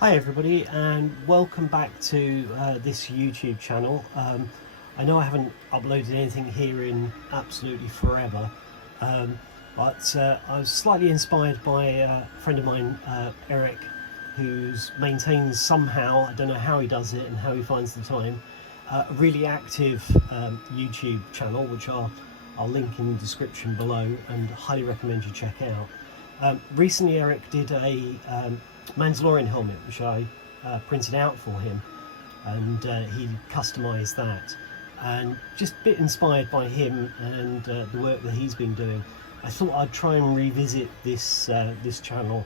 Hi everybody, and welcome back to this YouTube channel. I know I haven't uploaded anything here in absolutely forever, but I was slightly inspired by a friend of mine, Eric, who's maintains somehow, I don't know how he does it and how he finds the time, a really active YouTube channel, which I'll link in the description below and highly recommend you check out. Recently Eric did a Mandalorian helmet which I printed out for him, and he customised that, and just a bit inspired by him and the work that he's been doing, I thought I'd try and revisit this this channel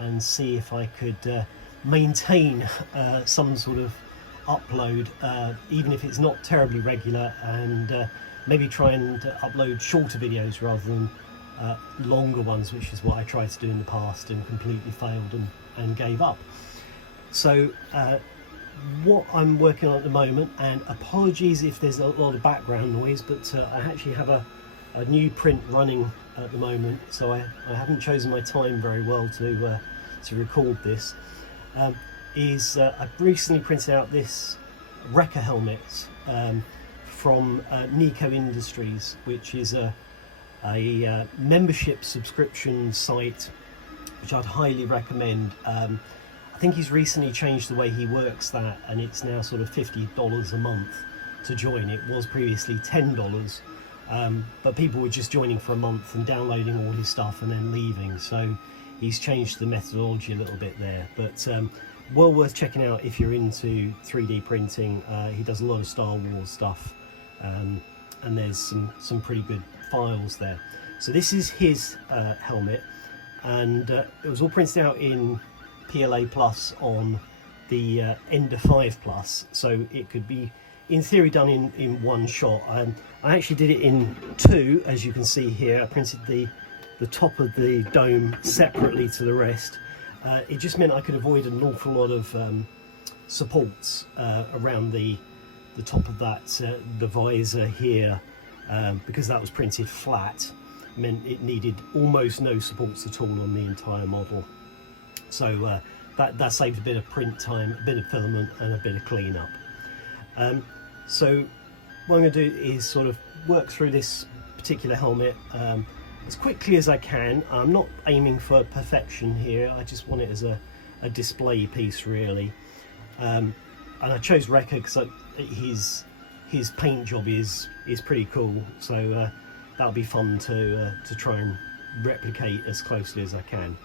and see if I could maintain some sort of upload, even if it's not terribly regular, and maybe try and upload shorter videos rather than longer ones, which is what I tried to do in the past and completely failed and gave up. So what I'm working on at the moment, and apologies if there's a lot of background noise, but I actually have a new print running at the moment, so I haven't chosen my time very well to record this. I've recently printed out this Wrecker helmet from Nico Industries, which is a membership subscription site which I'd highly recommend. I think he's recently changed the way he works that, and it's now sort of $50 a month to join. It was previously $10, but people were just joining for a month and downloading all his stuff and then leaving, so he's changed the methodology a little bit there. But well worth checking out if you're into 3D printing. He does a lot of Star Wars stuff, and there's some pretty good files there. So this is his helmet, and it was all printed out in PLA Plus on the Ender 5 Plus, so it could be in theory done in one shot. I actually did it in two, as you can see here. I printed the top of the dome separately to the rest. It just meant I could avoid an awful lot of supports around the top of that, the visor here, because that was printed flat, meant it needed almost no supports at all on the entire model. So that saved a bit of print time, a bit of filament, and a bit of cleanup. So what I'm going to do is sort of work through this particular helmet as quickly as I can. I'm not aiming for perfection here, I just want it as a display piece really. And I chose Wrecker because his paint job is pretty cool, so that'll be fun to try and replicate as closely as I can.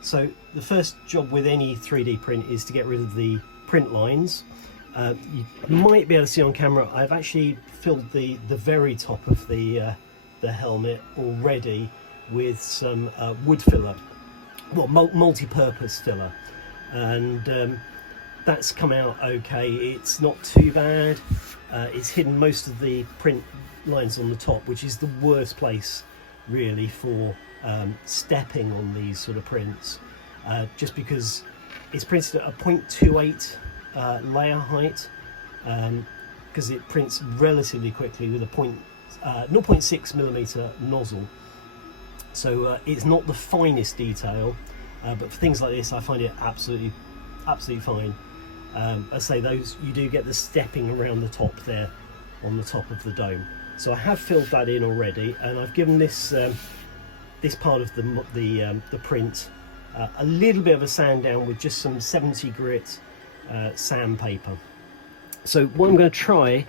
So the first job with any 3D print is to get rid of the print lines. You might be able to see on camera, I've actually filled the very top of the helmet already with some wood filler, well, multi-purpose filler, and that's come out okay. It's not too bad. It's hidden most of the print lines on the top, which is the worst place really for stepping on these sort of prints, just because it's printed at a 0.28 layer height, because it prints relatively quickly with a 0.6 millimeter nozzle. So it's not the finest detail, but for things like this I find it absolutely fine. I say those, you do get the stepping around the top there on the top of the dome. So I have filled that in already, and I've given this this part of the print a little bit of a sand down with just some 70 grit sandpaper. So what I'm going to try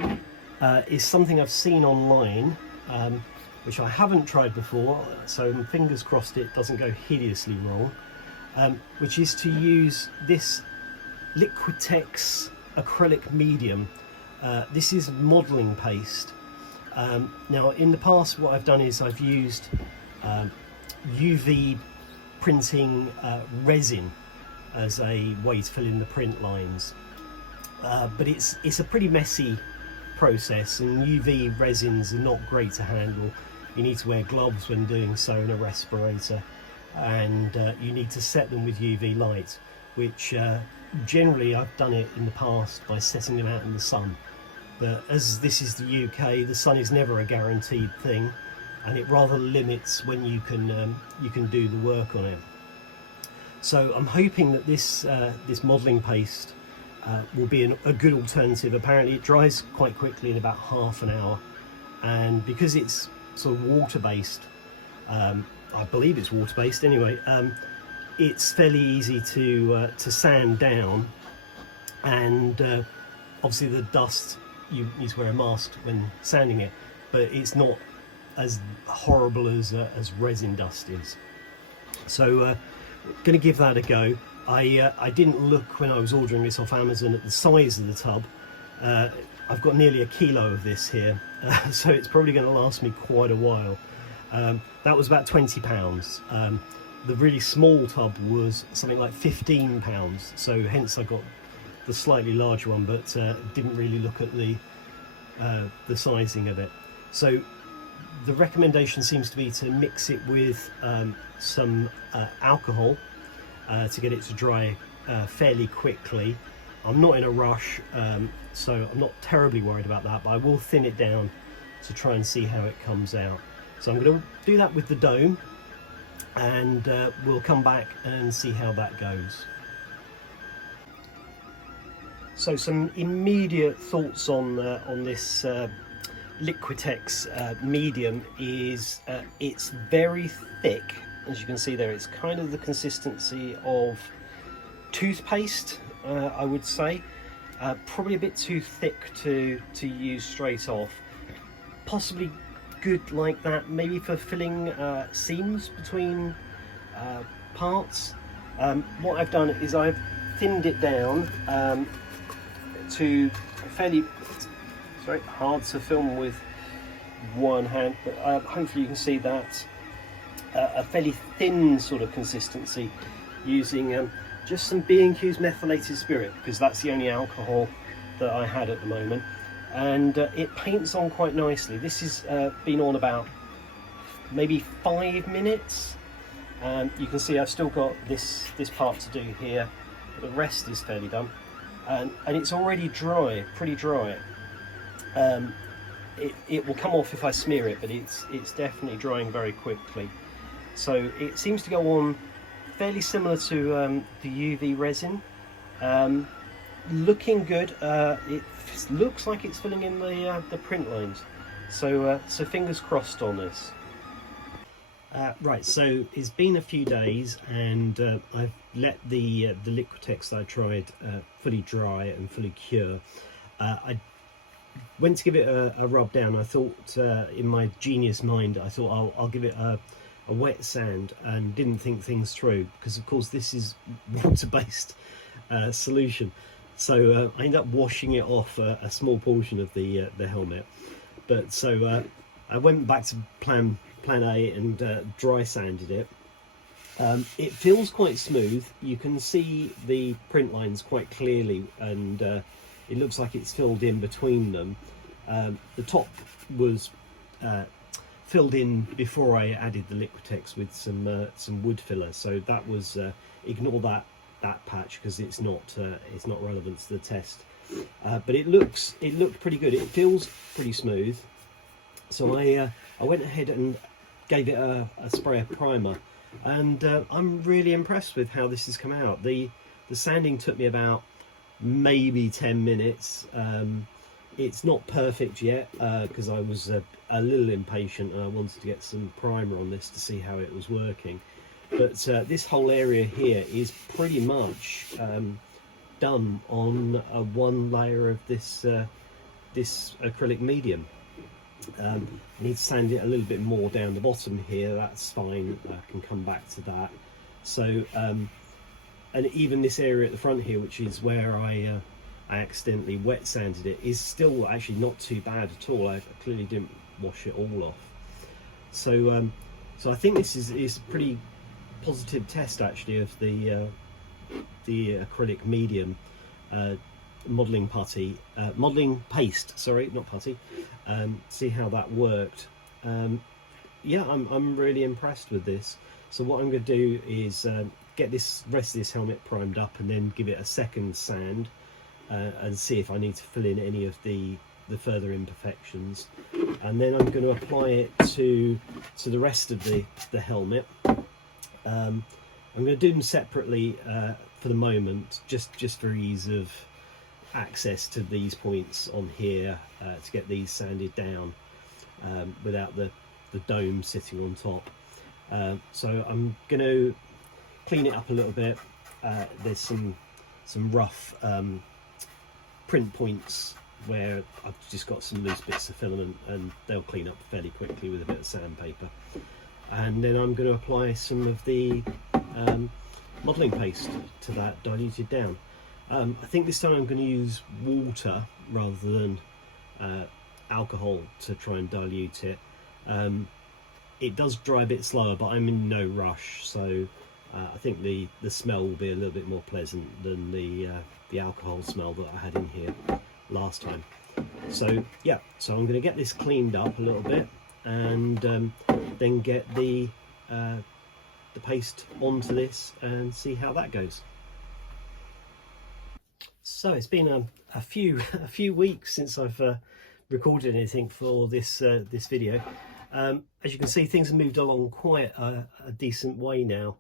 is something I've seen online, which I haven't tried before, so fingers crossed it doesn't go hideously wrong, which is to use this Liquitex acrylic medium. This is modelling paste. Now in the past what I've done is I've used UV printing resin as a way to fill in the print lines, but it's a pretty messy process, and UV resins are not great to handle. You need to wear gloves when doing so, and a respirator, and you need to set them with UV light, which generally I've done it in the past by setting them out in the sun, but as this is the UK, the sun is never a guaranteed thing, and it rather limits when you can do the work on it. So I'm hoping that this modelling paste will be a good alternative. Apparently it dries quite quickly in about half an hour, and because it's sort of water-based, I believe it's water-based anyway, it's fairly easy to sand down, and obviously the dust, you need to wear a mask when sanding it, but it's not as horrible as resin dust is. So going to give that a go. I didn't look when I was ordering this off Amazon at the size of the tub. I've got nearly a kilo of this here, so it's probably going to last me quite a while. That was about £20. The really small tub was something like £15, so hence I got the slightly larger one, but didn't really look at the sizing of it. So the recommendation seems to be to mix it with some alcohol to get it to dry fairly quickly. I'm not in a rush, so I'm not terribly worried about that, but I will thin it down to try and see how it comes out. So I'm going to do that with the dome, and we'll come back and see how that goes. So some immediate thoughts on this Liquitex medium is it's very thick. As you can see there, it's kind of the consistency of toothpaste, I would say. Probably a bit too thick to use straight off. Possibly good like that, maybe for filling seams between parts. What I've done is I've thinned it down to fairly, sorry, hard to film with one hand, but hopefully you can see that a fairly thin sort of consistency, using just some B&Q's methylated spirit, because that's the only alcohol that I had at the moment, and it paints on quite nicely. This has been on about maybe 5 minutes. You can see I've still got this part to do here, but the rest is fairly done, and it's already dry, pretty dry. It will come off if I smear it, but it's definitely drying very quickly. So it seems to go on fairly similar to the UV resin. Looking good. It looks like it's filling in the print lines. So fingers crossed on this. Right, so it's been a few days, and I've let the Liquitex that I tried fully dry and fully cure. I went to give it a rub down. I thought, in my genius mind, I thought I'll give it a wet sand, and didn't think things through, because of course this is water-based solution. So I ended up washing it off a small portion of the helmet. But so I went back to plan A and dry sanded it. It feels quite smooth. You can see the print lines quite clearly, and it looks like it's filled in between them. The top was filled in before I added the Liquitex with some wood filler, so that was ignore that patch, because it's not relevant to the test. But it looked pretty good. It feels pretty smooth. So I went ahead and gave it a spray of primer, and I'm really impressed with how this has come out. The sanding took me about maybe 10 minutes. It's not perfect yet, because I was a little impatient and I wanted to get some primer on this to see how it was working. But this whole area here is pretty much done on one layer of this acrylic medium. I need to sand it a little bit more down the bottom here. That's fine, I can come back to that. So and even this area at the front here, which is where I accidentally wet sanded it, is still actually not too bad at all. I clearly didn't wash it all off. So so I think this is a pretty positive test actually of the acrylic medium modelling paste, sorry, not putty. See how that worked. Yeah, I'm really impressed with this. So what I'm going to do is get this rest of this helmet primed up, and then give it a second sand, and see if I need to fill in any of the further imperfections, and then I'm going to apply it to the rest of the helmet. And I'm going to do them separately for the moment, just for ease of access to these points on here, to get these sanded down without the dome sitting on top. So I'm going to clean it up a little bit. There's some rough print points where I've just got some loose bits of filament, and they'll clean up fairly quickly with a bit of sandpaper. And then I'm going to apply some of the modelling paste to that, diluted down. I think this time I'm going to use water rather than alcohol to try and dilute it. It does dry a bit slower, but I'm in no rush, so I think the smell will be a little bit more pleasant than the alcohol smell that I had in here last time. So yeah, so I'm going to get this cleaned up a little bit, and then get the paste onto this and see how that goes. So it's been a few weeks since I've recorded anything for this this video. As you can see, things have moved along quite a decent way now.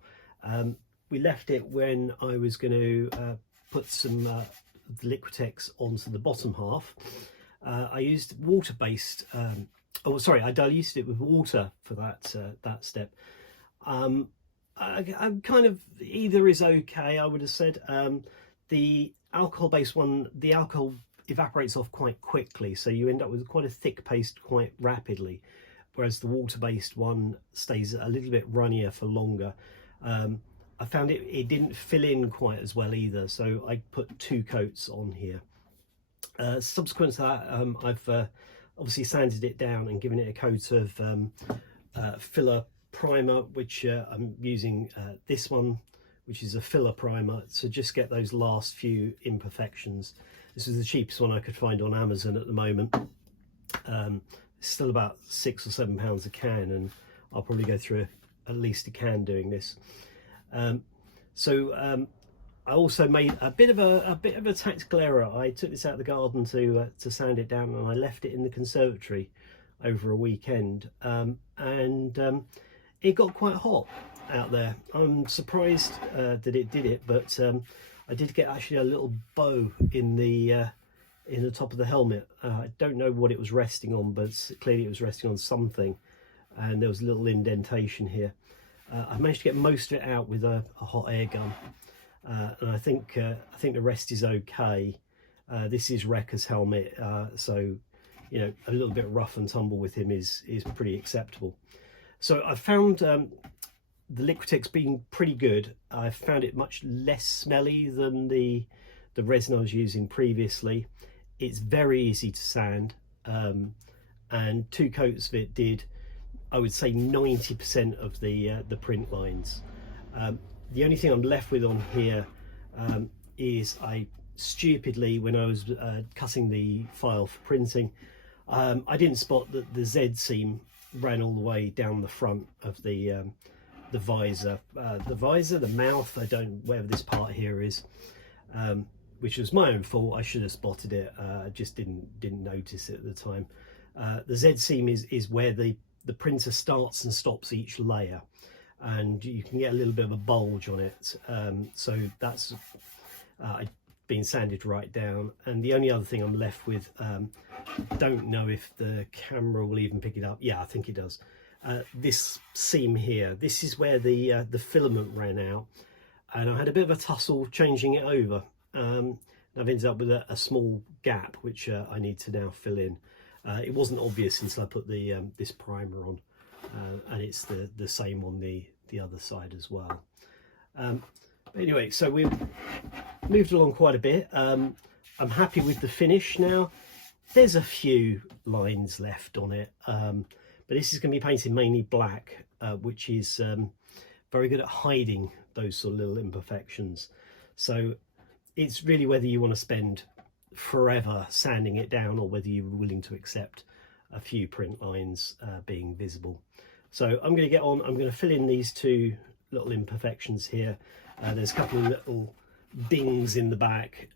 We left it when I was going to put some Liquitex onto the bottom half. I used water-based. I diluted it with water for that step. I'm kind of, either is okay, I would have said. The alcohol-based one, the alcohol evaporates off quite quickly, so you end up with quite a thick paste quite rapidly, whereas the water-based one stays a little bit runnier for longer. I found it didn't fill in quite as well either, so I put 2 coats on here. Subsequent to that, I've obviously sanded it down and given it a coat of filler primer, which I'm using this one, which is a filler primer, to just get those last few imperfections. This is the cheapest one I could find on Amazon at the moment. It's still about £6 or £7 a can, and I'll probably go through at least a can doing this. I also made a bit of a tactical error. I took this out of the garden to sand it down, and I left it in the conservatory over a weekend, and it got quite hot out there. I'm surprised that it did it, but I did get actually a little bow in the top of the helmet. I don't know what it was resting on, but clearly it was resting on something, and there was a little indentation here. I managed to get most of it out with a hot air gun, and I think the rest is okay. This is Wrecker's helmet, so you know, a little bit rough and tumble with him is pretty acceptable. So I found the Liquitex being pretty good. I found it much less smelly than the resin I was using previously. It's very easy to sand, and 2 coats of it did, I would say, 90% of the print lines. The only thing I'm left with on here is I stupidly, when I was cutting the file for printing, I didn't spot that the Z seam ran all the way down the front of the visor. The mouth, whatever this part here is, which was my own fault. I should have spotted it. I just didn't notice it at the time. The Z seam is where the printer starts and stops each layer, and you can get a little bit of a bulge on it. So that's been sanded right down. And the only other thing I'm left with, don't know if the camera will even pick it up. Yeah, I think it does. This seam here, this is where the filament ran out, and I had a bit of a tussle changing it over. I've ended up with a small gap which I need to now fill in. It wasn't obvious until I put the this primer on, and it's the same on the other side as well. Anyway, so we've moved along quite a bit. I'm happy with the finish now. There's a few lines left on it, but this is going to be painted mainly black, which is very good at hiding those sort of little imperfections. So it's really whether you want to spend forever sanding it down, or whether you're willing to accept a few print lines being visible. So I'm going to get on. I'm going to fill in these 2 little imperfections here. There's a couple of little dings in the back,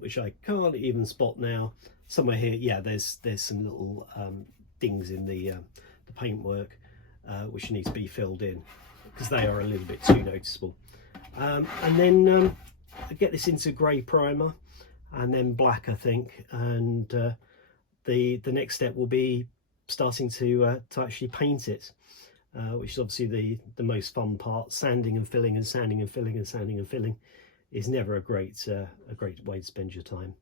which I can't even spot now. Somewhere here, yeah, there's some little dings in the paintwork, which needs to be filled in. because they are a little bit too noticeable. And then I get this into grey primer and then black, I think, and the next step will be starting to actually paint it, which is obviously the most fun part. Sanding and filling and sanding and filling and sanding and filling is never a great way to spend your time.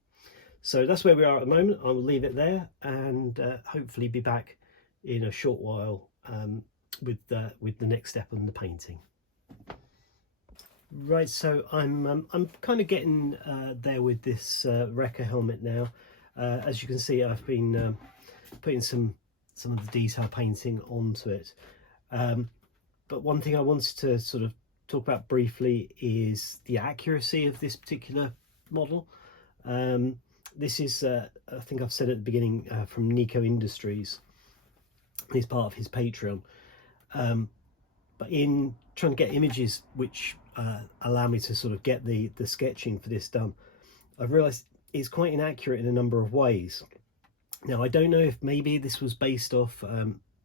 So that's where we are at the moment. I'll leave it there and hopefully be back in a short while with the next step on the painting. Right, so I'm kind of getting there with this Wrecker helmet now. As you can see, I've been putting some of the detail painting onto it. But one thing I wanted to sort of talk about briefly is the accuracy of this particular model. This is, I think I've said at the beginning, from Nico Industries. He's part of his Patreon. But in trying to get images which allow me to sort of get the sketching for this done, I've realised it's quite inaccurate in a number of ways. Now, I don't know if maybe this was based off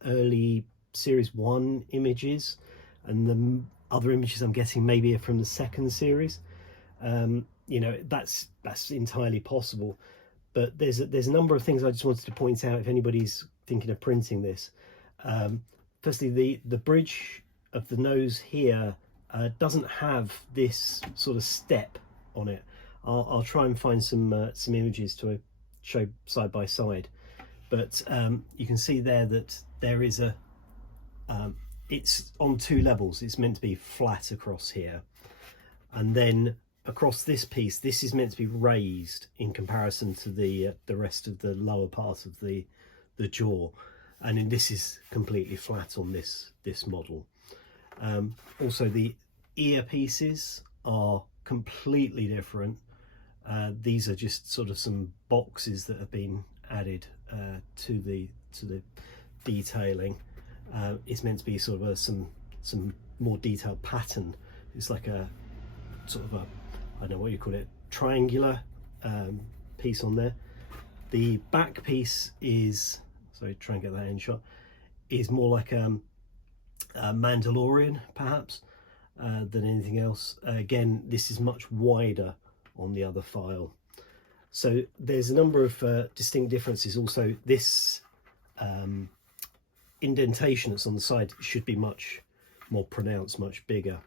early Series 1 images, and the other images I'm getting maybe are from the second series. You know, that's entirely possible. But there's a number of things I just wanted to point out if anybody's thinking of printing this. Firstly, the bridge of the nose here doesn't have this sort of step on it. I'll try and find some images to show side by side, but you can see there that there is a it's on two levels. It's meant to be flat across here, and then across this piece, this is meant to be raised in comparison to the rest of the lower part of the jaw, and then this is completely flat on this model. Also, the ear pieces are completely different. These are just sort of some boxes that have been added to the detailing. It's meant to be sort of some more detailed pattern. It's like a sort of I don't know what you call it, triangular piece on there. The back piece is, sorry, try and get that in shot, is more like a Mandalorian perhaps than anything else. Again, this is much wider on the other file. So there's a number of distinct differences. Also, this indentation that's on the side should be much more pronounced, much bigger.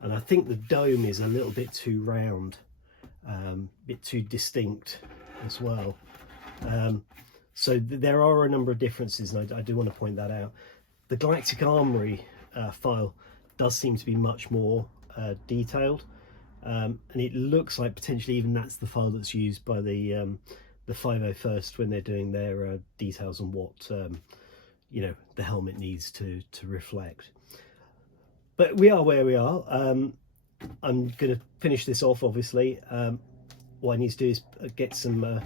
And I think the dome is a little bit too round, a bit too distinct as well. So there are a number of differences, and I do want to point that out. The Galactic Armory file does seem to be much more detailed, and it looks like potentially even that's the file that's used by the 501st when they're doing their details on what you know, the helmet needs to reflect. But we are where we are. I'm going to finish this off, obviously. What I need to do is get some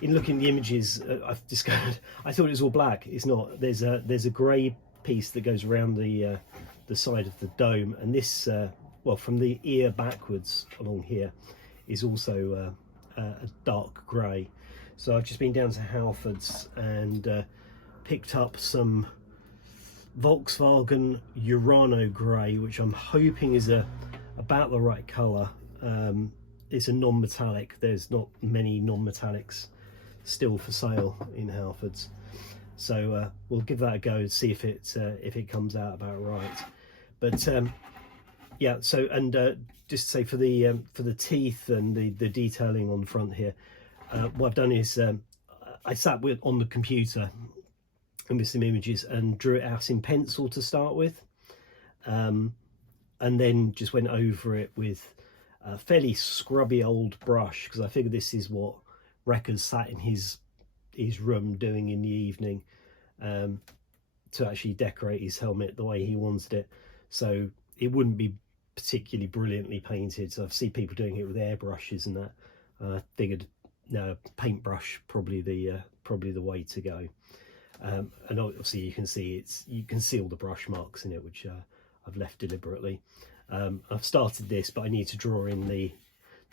in looking at the images, I've discovered I thought it was all black. It's not. There's a grey piece that goes around the side of the dome, and this well, from the ear backwards along here is also a dark grey. So I've just been down to Halford's and picked up some Volkswagen Urano grey, which I'm hoping is about the right colour. It's a non-metallic. There's not many non-metallics still for sale in Halford's, so we'll give that a go and see if it comes out about right. But yeah, so, and just to say, for the teeth and the detailing on the front here, what I've done is I sat on the computer and with some images and drew it out in pencil to start with, and then just went over it with a fairly scrubby old brush, because I figured this is what Wrecker's sat in his room doing in the evening, to actually decorate his helmet the way he wanted it. So it wouldn't be particularly brilliantly painted. So I've seen people doing it with airbrushes and that. I figured, no, paintbrush probably the way to go. And obviously you can see all the brush marks in it, which I've left deliberately. I've started this, but I need to draw in the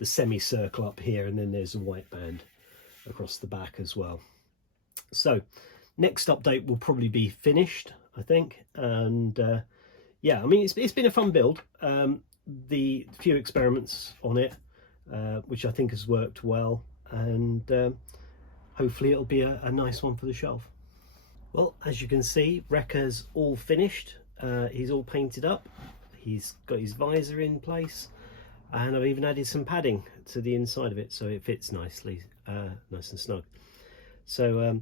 semicircle up here, and then there's a white band across the back as well. So next update will probably be finished, I think, and yeah, I mean, it's been a fun build. The few experiments on it, which I think has worked well, and hopefully it'll be a nice one for the shelf. Well, as you can see, Rekka's all finished. He's all painted up. He's got his visor in place, and I've even added some padding to the inside of it so it fits nicely, nice and snug. So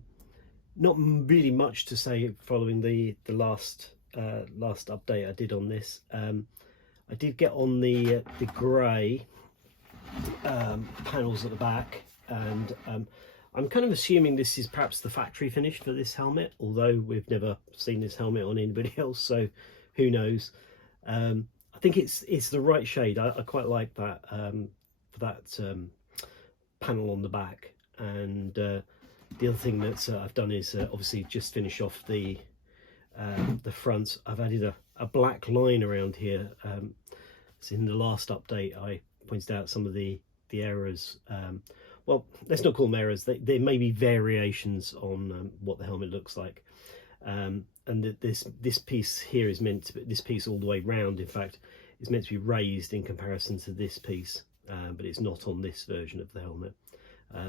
not really much to say following the last update I did on this. I did get on the grey panels at the back, and I'm kind of assuming this is perhaps the factory finish for this helmet, although we've never seen this helmet on anybody else, so who knows. I think it's the right shade. I quite like that for that panel on the back. And the other thing that I've done is obviously just finish off the front. I've added a black line around here. So in the last update I pointed out some of the errors. Well, let's not call them errors. There may be variations on what the helmet looks like. And this piece here is meant to be, this piece all the way round, in fact, is meant to be raised in comparison to this piece, but it's not on this version of the helmet.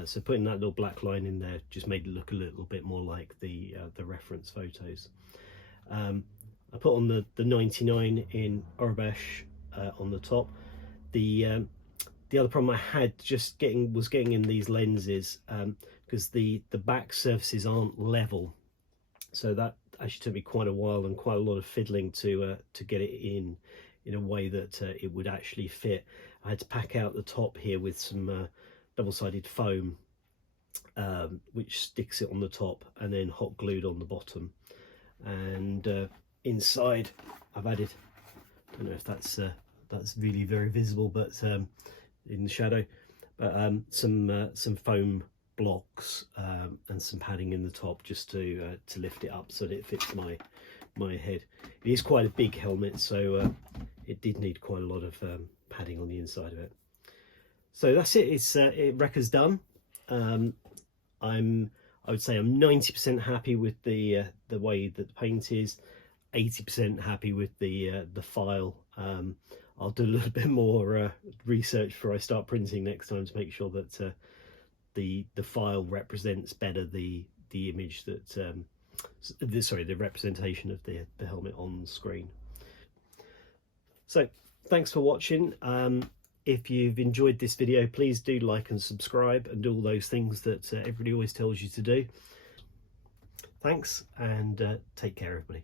So putting that little black line in there just made it look a little bit more like the reference photos. I put on the 99 in Orabesh on the top. The other problem I had was getting in these lenses, because the back surfaces aren't level, so that actually took me quite a while and quite a lot of fiddling to get it in a way that it would actually fit. I had to pack out the top here with some double-sided foam, which sticks it on the top, and then hot glued on the bottom. And inside I've added, I don't know if that's really very visible, but in the shadow, but some foam blocks and some padding in the top just to lift it up so that it fits my head. It is quite a big helmet, so it did need quite a lot of padding on the inside of it. So that's it. Rekka's done. I would say I'm 90% happy with the way that the paint is, 80% happy with the file. I'll do a little bit more research before I start printing next time to make sure that the file represents better the image that the representation of the helmet on screen. So thanks for watching. If you've enjoyed this video, please do like and subscribe and do all those things that everybody always tells you to do. Thanks, and take care, everybody.